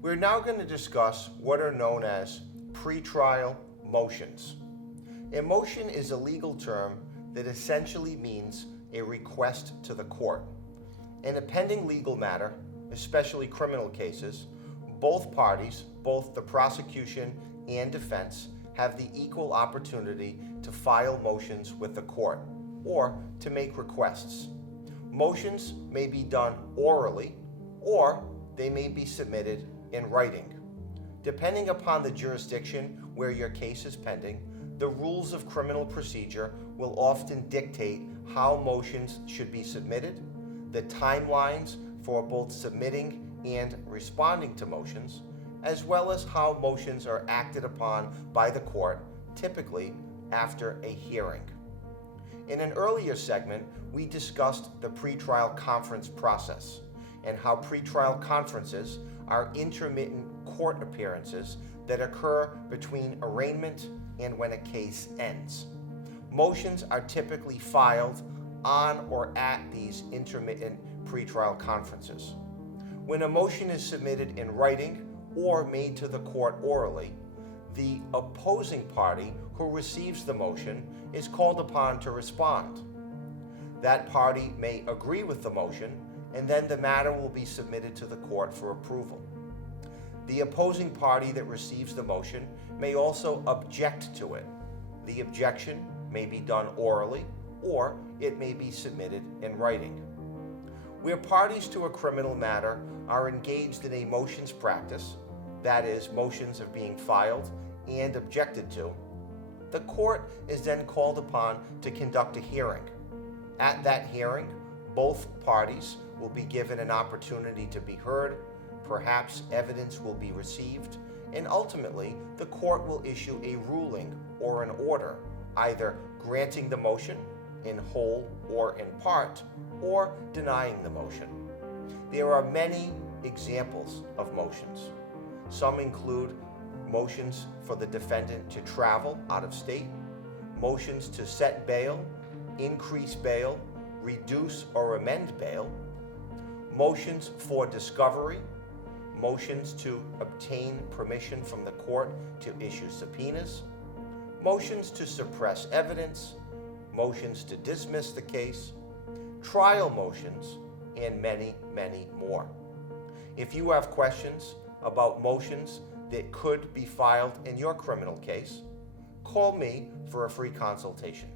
We're now going to discuss what are known as pretrial motions. A motion is a legal term that essentially means a request to the court. In a pending legal matter, especially criminal cases, both parties, both the prosecution and defense, have the equal opportunity to file motions with the court or to make requests. Motions may be done orally or they may be submitted in writing. Depending upon the jurisdiction where your case is pending, the rules of criminal procedure will often dictate how motions should be submitted, the timelines for both submitting and responding to motions, as well as how motions are acted upon by the court, typically after a hearing. In an earlier segment, we discussed the pretrial conference process and how pretrial conferences are intermittent court appearances that occur between arraignment and when a case ends. Motions are typically filed on or at these intermittent pretrial conferences. When a motion is submitted in writing or made to the court orally, the opposing party who receives the motion is called upon to respond. That party may agree with the motion, and then the matter will be submitted to the court for approval. The opposing party that receives the motion may also object to it. The objection may be done orally, or it may be submitted in writing. Where parties to a criminal matter are engaged in a motions practice, that is, motions are being filed and objected to, the court is then called upon to conduct a hearing. At that hearing, both parties will be given an opportunity to be heard, perhaps evidence will be received, and ultimately the court will issue a ruling or an order, either granting the motion in whole or in part, or denying the motion. There are many examples of motions. Some include motions for the defendant to travel out of state, motions to set bail, increase bail, reduce or amend bail, motions for discovery, motions to obtain permission from the court to issue subpoenas, motions to suppress evidence, motions to dismiss the case, trial motions, and many, many more. If you have questions about motions that could be filed in your criminal case, call me for a free consultation.